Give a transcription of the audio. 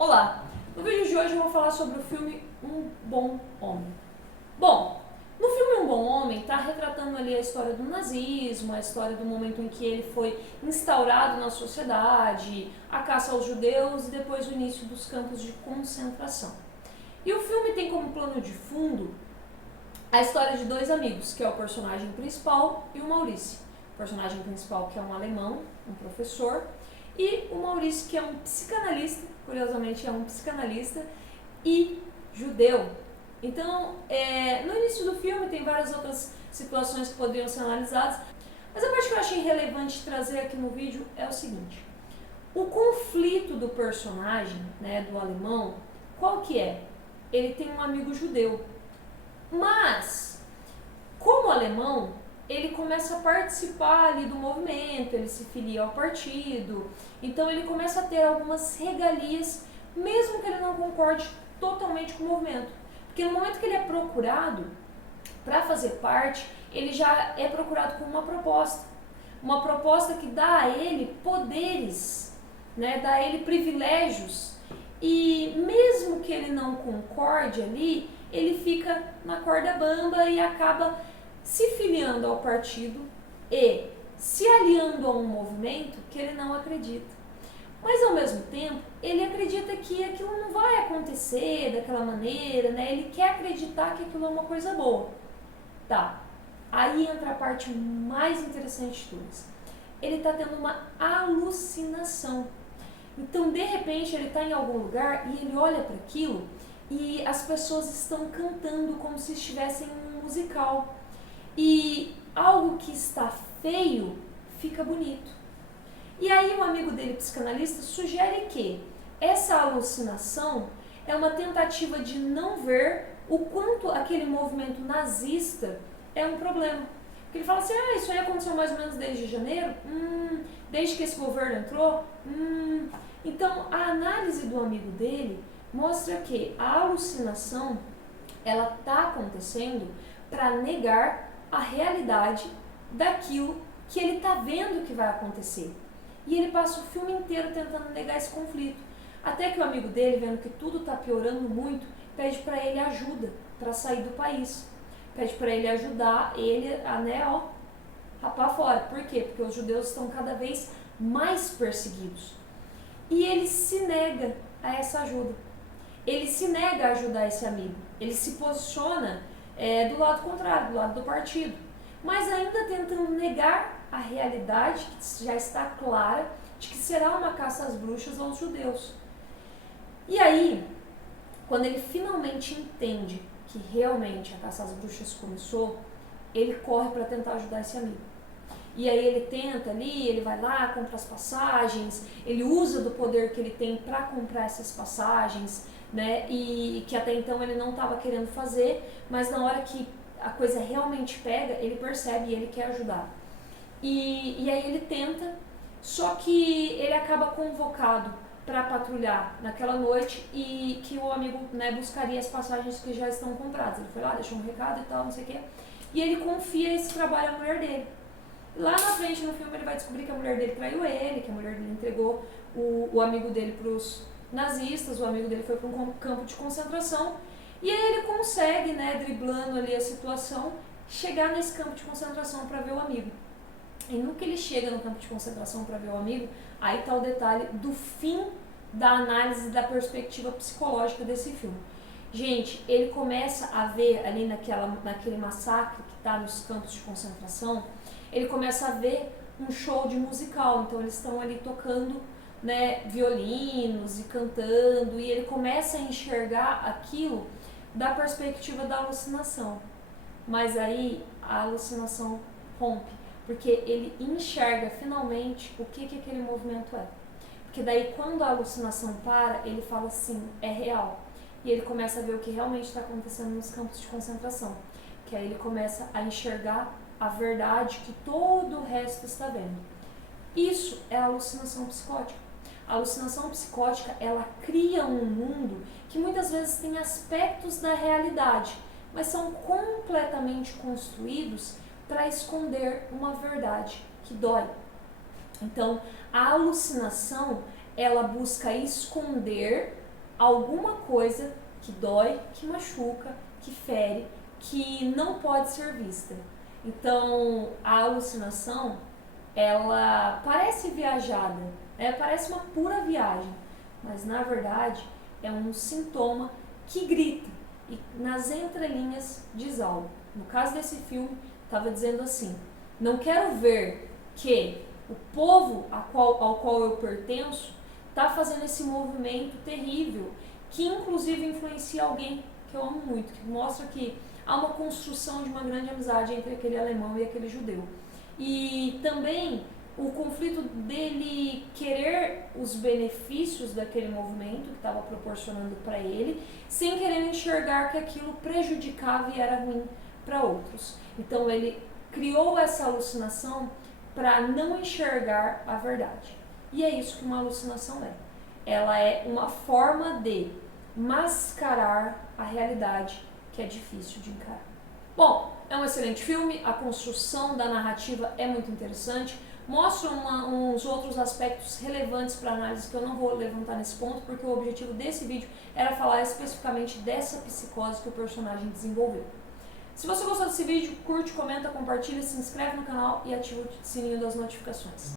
Olá! No vídeo de hoje eu vou falar sobre o filme Um Bom Homem. Bom, no filme Um Bom Homem está retratando ali a história do nazismo, a história do momento em que ele foi instaurado na sociedade, a caça aos judeus e depois o início dos campos de concentração. E o filme tem como plano de fundo a história de dois amigos, que é o personagem principal e o Maurício. O personagem principal que é um alemão, um professor, e o Maurício que é um psicanalista, curiosamente é um psicanalista e judeu. Então, no início do filme tem várias outras situações que poderiam ser analisadas, mas a parte que eu achei relevante trazer aqui no vídeo é o seguinte: o conflito do personagem, né, do alemão, qual que é? Ele tem um amigo judeu, mas como alemão, ele começa a participar ali do movimento, ele se filia ao partido, então ele começa a ter algumas regalias, mesmo que ele não concorde totalmente com o movimento. Porque no momento que ele é procurado para fazer parte, ele já é procurado com uma proposta que dá a ele poderes, né, dá a ele privilégios, e mesmo que ele não concorde ali, ele fica na corda bamba e acaba se filiando ao partido e se aliando a um movimento que ele não acredita. Mas ao mesmo tempo, ele acredita que aquilo não vai acontecer daquela maneira, né? Ele quer acreditar que aquilo é uma coisa boa. Tá, aí entra a parte mais interessante de todas. Ele está tendo uma alucinação. Então, de repente, ele está em algum lugar e ele olha para aquilo e as pessoas estão cantando como se estivessem em um musical. E algo que está feio fica bonito. E aí um amigo dele, psicanalista, sugere que essa alucinação é uma tentativa de não ver o quanto aquele movimento nazista é um problema. Porque ele fala assim, isso aí aconteceu mais ou menos desde janeiro, desde que esse governo entrou, Então a análise do amigo dele mostra que a alucinação ela está acontecendo para negar a realidade daquilo que ele está vendo que vai acontecer. E ele passa o filme inteiro tentando negar esse conflito. Até que o amigo dele, vendo que tudo está piorando muito, pede para ele ajuda para sair do país. Pede para ele ajudar ele a, rapar fora. Por quê? Porque os judeus estão cada vez mais perseguidos. E ele se nega a essa ajuda. Ele se nega a ajudar esse amigo. Ele se posiciona do lado contrário, do lado do partido, mas ainda tentando negar a realidade que já está clara de que será uma caça às bruxas aos judeus. E aí, quando ele finalmente entende que realmente a caça às bruxas começou, ele corre para tentar ajudar esse amigo. E aí ele tenta ali, ele vai lá, compra as passagens, ele usa do poder que ele tem para comprar essas passagens, né? E que até então ele não estava querendo fazer, mas na hora que a coisa realmente pega, ele percebe e ele quer ajudar. E aí ele tenta, só que ele acaba convocado para patrulhar naquela noite e que o amigo, né, buscaria as passagens que já estão compradas. Ele foi lá, deixou um recado e tal, não sei o quê. E ele confia esse trabalho à mulher dele. Lá na frente no filme ele vai descobrir que a mulher dele traiu ele, que a mulher dele entregou o amigo dele para os nazistas, o amigo dele foi para um campo de concentração, e aí ele consegue, né, driblando ali a situação, chegar nesse campo de concentração para ver o amigo. E no que ele chega no campo de concentração para ver o amigo, aí está o detalhe do fim da análise da perspectiva psicológica desse filme. Gente, ele começa a ver ali naquele massacre que está nos campos de concentração, ele começa a ver um show de musical, então eles estão ali tocando, né, violinos e cantando, e ele começa a enxergar aquilo da perspectiva da alucinação. Mas aí a alucinação rompe, porque ele enxerga finalmente o que aquele movimento é. Porque daí quando a alucinação para, ele fala assim, é real. E ele começa a ver o que realmente está acontecendo nos campos de concentração. Que aí ele começa a enxergar a verdade que todo o resto está vendo. Isso é a alucinação psicótica. A alucinação psicótica, ela cria um mundo que muitas vezes tem aspectos da realidade, mas são completamente construídos para esconder uma verdade que dói. Então, a alucinação, ela busca esconder alguma coisa que dói, que machuca, que fere, que não pode ser vista. Então, a alucinação, ela parece viajada, parece uma pura viagem, mas na verdade é um sintoma que grita e nas entrelinhas diz algo. No caso desse filme, estava dizendo assim: não quero ver que o povo ao qual eu pertenço está fazendo esse movimento terrível, que inclusive influencia alguém que eu amo muito, que mostra que há uma construção de uma grande amizade entre aquele alemão e aquele judeu. E também o conflito dele querer os benefícios daquele movimento que estava proporcionando para ele, sem querer enxergar que aquilo prejudicava e era ruim para outros. Então ele criou essa alucinação para não enxergar a verdade. E é isso que uma alucinação é. Ela é uma forma de mascarar a realidade que é difícil de encarar. Bom, é um excelente filme, a construção da narrativa é muito interessante, mostra uns outros aspectos relevantes para análise que eu não vou levantar nesse ponto, porque o objetivo desse vídeo era falar especificamente dessa psicose que o personagem desenvolveu. Se você gostou desse vídeo, curte, comenta, compartilha, se inscreve no canal e ativa o sininho das notificações.